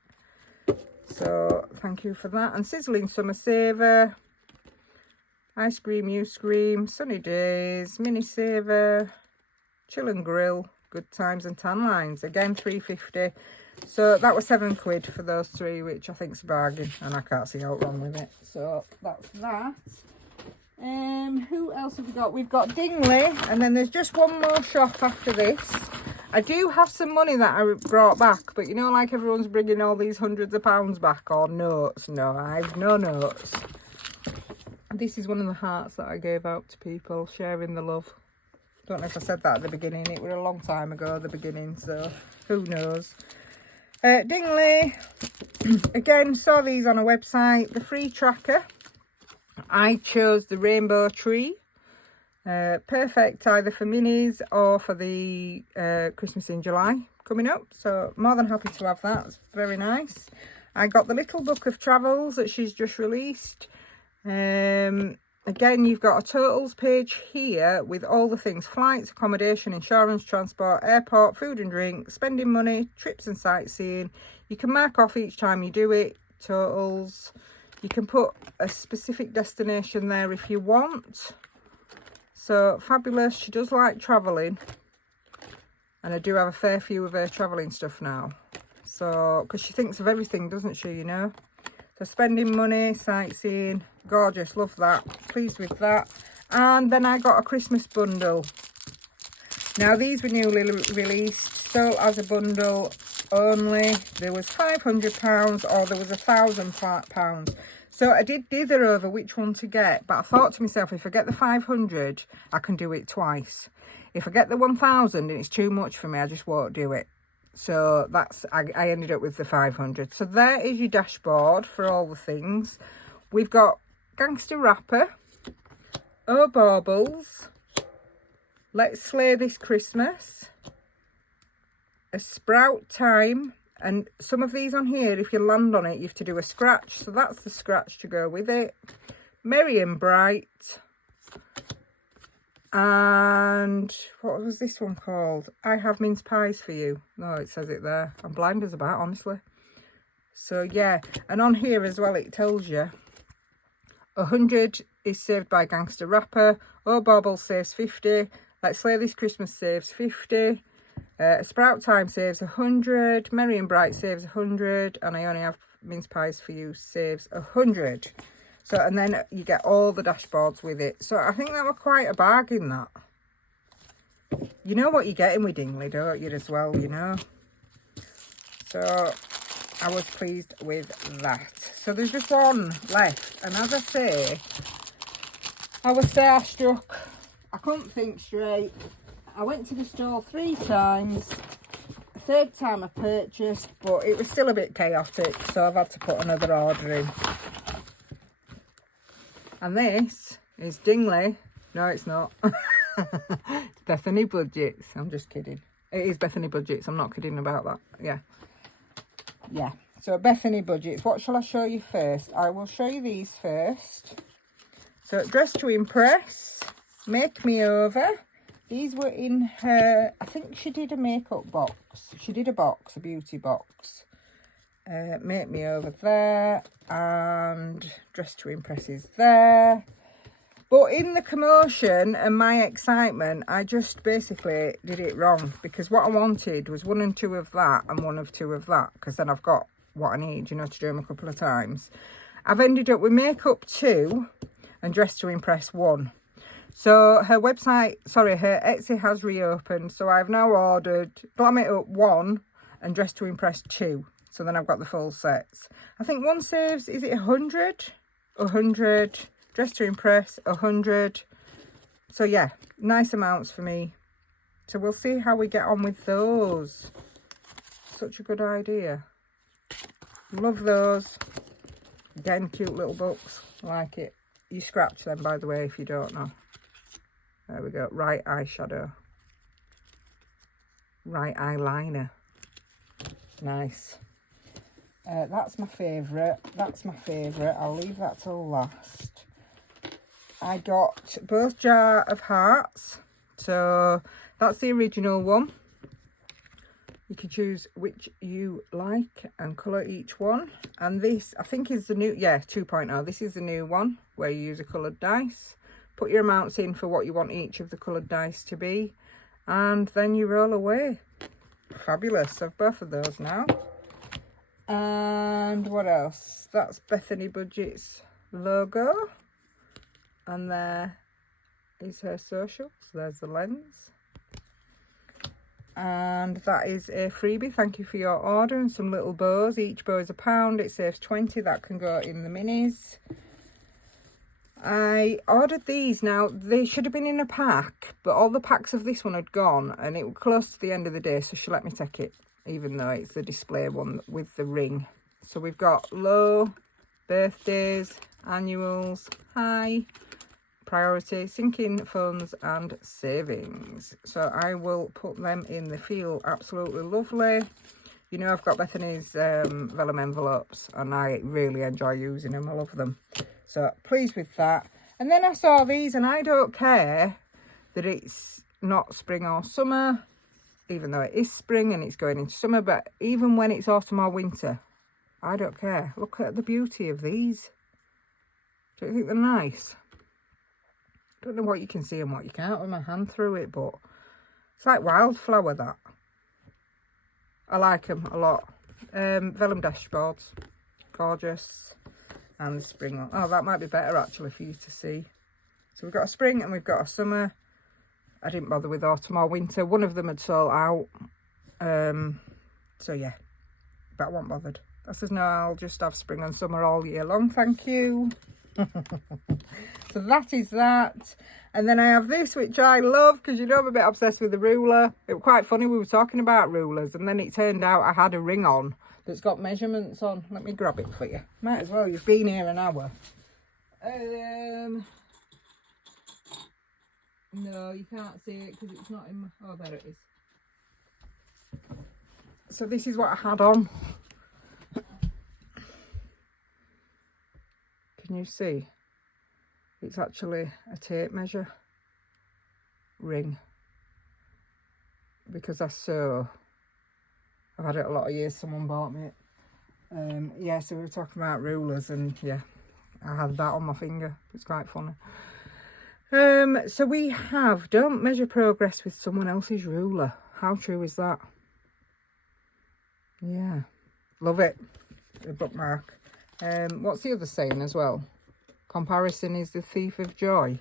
So thank you for that. And Sizzling Summer Saver, Ice Cream You Scream, Sunny Days, Mini Saver, Chill and Grill, Good Times and Tan Lines. Again, £3.50. So that was £7 for those 3, which I think's a bargain, and I can't see out wrong with it. So that's that. Who else have we got? We've got Dingley, and then there's just one more shop after this. I do have some money that I brought back, but you know, like everyone's bringing all these hundreds of pounds back, or notes. No, I have no notes. This is one of the hearts that I gave out to people, sharing the love. Don't know if I said that at the beginning. It was a long time ago at the beginning, so who knows. Dingley, again, saw these on a website. The free tracker, I chose the rainbow tree. Perfect either for minis or for the Christmas in July coming up. So more than happy to have that. It's very nice. I got the little book of travels that she's just released. Again, you've got a totals page here with all the things: flights, accommodation, insurance, transport, airport, food and drink, spending money, trips and sightseeing. You can mark off each time you do it, totals. You can put a specific destination there if you want. So fabulous. She does like travelling, and I do have a fair few of her travelling stuff now. So, because she thinks of everything, doesn't she, you know? So spending money, sightseeing, gorgeous, love that, pleased with that. And then I got a Christmas bundle. Now these were newly released, so as a bundle only. There was £500 or there was £1,000. So I did dither over which one to get, but I thought to myself, if I get the 500, I can do it twice. If I get the 1,000 and it's too much for me, I just won't do it. So that's, I ended up with the 500. So there is your dashboard for all the things. We've got Gangster Rapper, Oh Baubles, Let's Slay This Christmas, A Sprout Time, and some of these on here, if you land on it, you have to do a scratch. So that's the scratch to go with it. Merry and Bright. And what was this one called? I Have Mince Pies For You. No, it says it there. I'm blind as a bat, honestly. So yeah, and on here as well it tells you 100 is saved by Gangster Rapper, Oh Bauble saves 50, Let's Slay This Christmas saves 50, Sprout Time saves 100, Merry and Bright saves 100, and I Only Have Mince Pies For You saves 100. So, and then you get all the dashboards with it. So I think that was quite a bargain, that. You know what you're getting with Dingley, don't you, as well, you know? So I was pleased with that. So there's just one left. And as I say, I was starstruck. I couldn't think straight. I went to the store 3 times. The 3rd time I purchased, but it was still a bit chaotic. So I've had to put another order in. And this is Dingley. No, it's not. It's Bethany Budgets. I'm just kidding. It is Bethany Budgets. I'm not kidding about that. Yeah. Yeah. So Bethany Budgets. What shall I show you first? I will show you these first. So Dress to Impress. Make Me Over. These were in her... I think she did a makeup box. She did a box, a beauty box. Make Me Over there, and Dress to Impress is there. But in the commotion and my excitement, I just basically did it wrong, because what I wanted was 1 and 2 of that and 1 of 2 of that, because then I've got what I need, you know, to do them a couple of times. I've ended up with Makeup 2 and Dress to Impress 1. So her website, sorry, her Etsy has reopened, so I've now ordered Glam It Up 1 and Dress to Impress 2. So then I've got the full sets. I think one saves, is it 100? 100. Dress to Impress, 100. So yeah, nice amounts for me. So we'll see how we get on with those. Such a good idea. Love those. Again, cute little books. Like it. You scratch them, by the way, if you don't know. There we go. Right eyeshadow. Right eyeliner. Nice. That's my favourite. That's my favourite. I'll leave that till last. I got both Jar of Hearts. So that's the original one. You can choose which you like and colour each one. And this, I think, is the new, yeah, 2.0. This is the new one where you use a coloured dice. Put your amounts in for what you want each of the coloured dice to be. And then you roll away. Fabulous. So I've both of those now. And what else? That's Bethany Budget's logo. And there is her social. So there's the lens. And that is a freebie. Thank you for your order. And some little bows. Each bow is £1. It saves 20. That can go in the minis. I ordered these. Now, they should have been in a pack, but all the packs of this one had gone, and it was close to the end of the day, so she let me take it. even though it's the display one with the ring. So we've got low, birthdays, annuals, high, priority, sinking funds and savings. So I will put them in. They feel absolutely lovely. You know, I've got Bethany's vellum envelopes and I really enjoy using them. I love them. So pleased with that. And then I saw these, and I don't care that it's not spring or summer, even though it is spring and it's going into summer, but even when it's autumn or winter, I don't care. Look at the beauty of these. Don't you think they're nice? I don't know what you can see and what you can't with my hand through it, but it's like wildflower, that. I like them a lot. Vellum dashboards, gorgeous. And the spring one. Oh, that might be better actually for you to see. So we've got a spring and we've got a summer. I didn't bother with autumn or winter. One of them had sold out. So yeah, but I wasn't bothered. I says, no, I'll just have spring and summer all year long, thank you. So that is that. And then I have this, which I love, because you know I'm a bit obsessed with the ruler. It was quite funny, we were talking about rulers, and then it turned out I had a ring on that's got measurements on. Let me grab it for you. Might as well, you've been here an hour. No, you can't see it because it's not in my... Oh, there it is. So this is what I had on. Can you see? It's actually a tape measure ring. Because I sew. I've had it a lot of years, someone bought me it. Yeah, so we were talking about rulers, and yeah, I had that on my finger. It's quite funny. So we have, don't measure progress with someone else's ruler. How true is that? Yeah, love it. The bookmark. What's the other saying as well? Comparison is the thief of joy.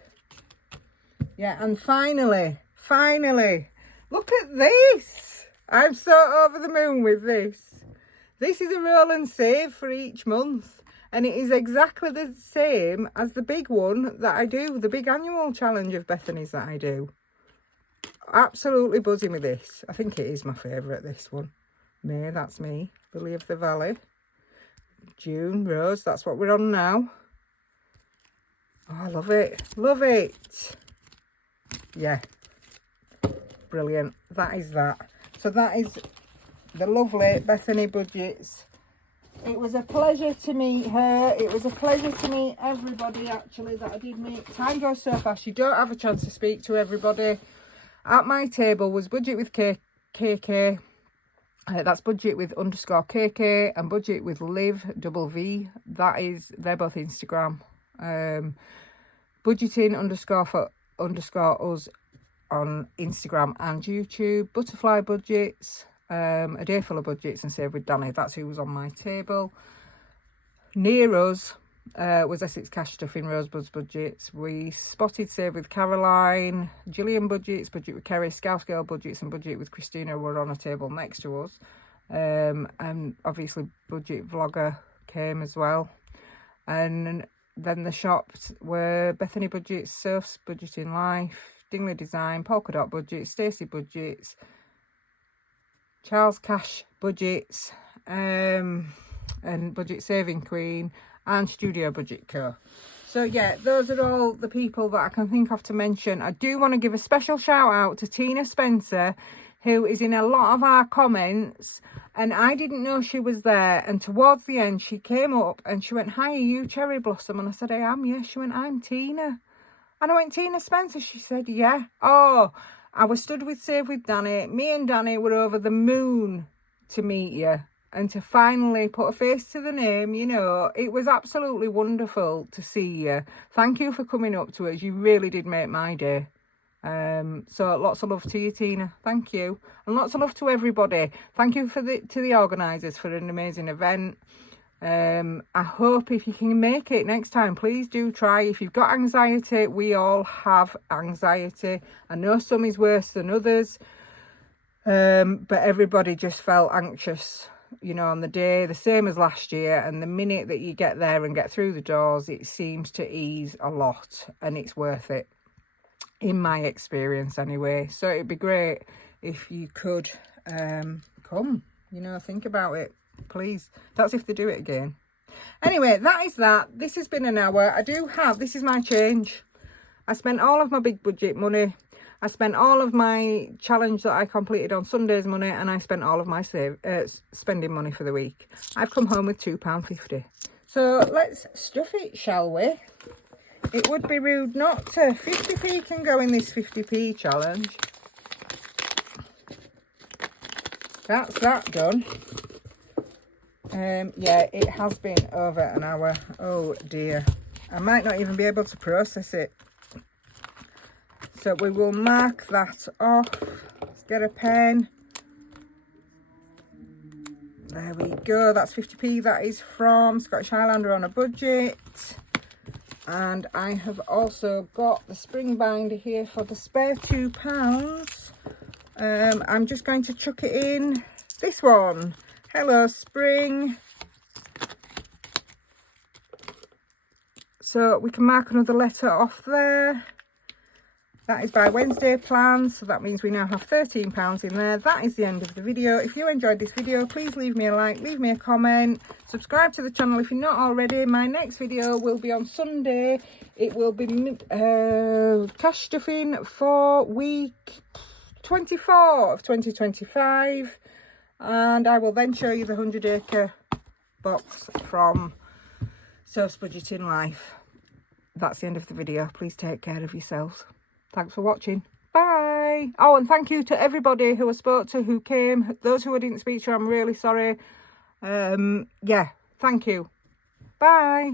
Yeah, and finally, look at this. I'm so over the moon with this. This is a roll and save for each month. And it is exactly the same as the big one that I do. The big annual challenge of Bethany's that I do. Absolutely buzzing with this. I think it is my favourite, this one. May, that's me. Lily of the Valley. June, Rose, that's what we're on now. Oh, I love it. Love it. Yeah. Brilliant. That is that. So that is the lovely Bethany Budgets. It was a pleasure to meet her. It was a pleasure to meet everybody, actually, that I did meet. Time goes so fast. You don't have a chance to speak to everybody. At my table was Budget with KK. That's Budget with _KK and Budget with Liv, double V. They're both Instagram. Budgeting _ us on Instagram and YouTube. Butterfly Budgets. A day full of budgets and save with Danny. That's who was on my table. Near us was Essex Cash Stuffing, Rosebud's Budgets. We spotted Save with Caroline, Gillian Budgets, Budget with Kerry, Scouse Girl Budgets and Budget with Christina were on a table next to us. And obviously Budget Vlogger came as well. And then the shops were Bethany Budgets, Sophs Budgeting Life, Dingley Design, Polka Dot Budgets, Stacey Budgets, Charles Cash Budgets, and Budget Saving Queen, and Studio Budget Co. So yeah, those are all the people that I can think of to mention. I do want to give a special shout out to Tina Spencer, who is in a lot of our comments, and I didn't know she was there, and towards the end she came up and she went, "Hi, are you Cherry Blossom?" And I said, "I am." Yeah, she went, "I'm Tina." And I went, "Tina Spencer?" She said, "Yeah." Oh, I was stood with Save with Danny. Me and Danny were over the moon to meet you and to finally put a face to the name, you know. It was absolutely wonderful to see you. Thank you for coming up to us. You really did make my day. So lots of love to you, Tina. Thank you. And lots of love to everybody. Thank you to the organisers for an amazing event. I hope if you can make it next time, please do try. If you've got anxiety, we all have anxiety. I know some is worse than others, but everybody just felt anxious, you know, on the day, the same as last year. And the minute that you get there and get through the doors, it seems to ease a lot, and it's worth it, in my experience anyway. So it'd be great if you could come. You know, think about it, please. That's if they do it again. Anyway, that is that. This has been an hour. This is my change. I spent all of my big budget money. I spent all of my challenge that I completed on Sunday's money, and I spent all of my spending money for the week. I've come home with £2.50. So let's stuff it, shall we? It would be rude not to. 50p can go in this 50p challenge. That's that done. Yeah, it has been over an hour. Oh dear. I might not even be able to process it. So we will mark that off. Let's get a pen. There we go. That's 50p. That is from Scottish Highlander on a budget. And I have also got the spring binder here for the spare £2. I'm just going to chuck it in. This one. Hello, Spring. So we can mark another letter off there. That is by Wednesday plans, so that means we now have £13 in there. That is the end of the video. If you enjoyed this video, please leave me a like, leave me a comment, subscribe to the channel if you're not already. My next video will be on Sunday. It will be cash stuffing for week 24 of 2025. And I will then show you the 100 acre box from Sophs Budgeting Life. That's the end of the video. Please take care of yourselves. Thanks for watching. Bye. Oh, and thank you to everybody who I spoke to, who came. Those who I didn't speak to, I'm really sorry. Yeah, thank you. Bye.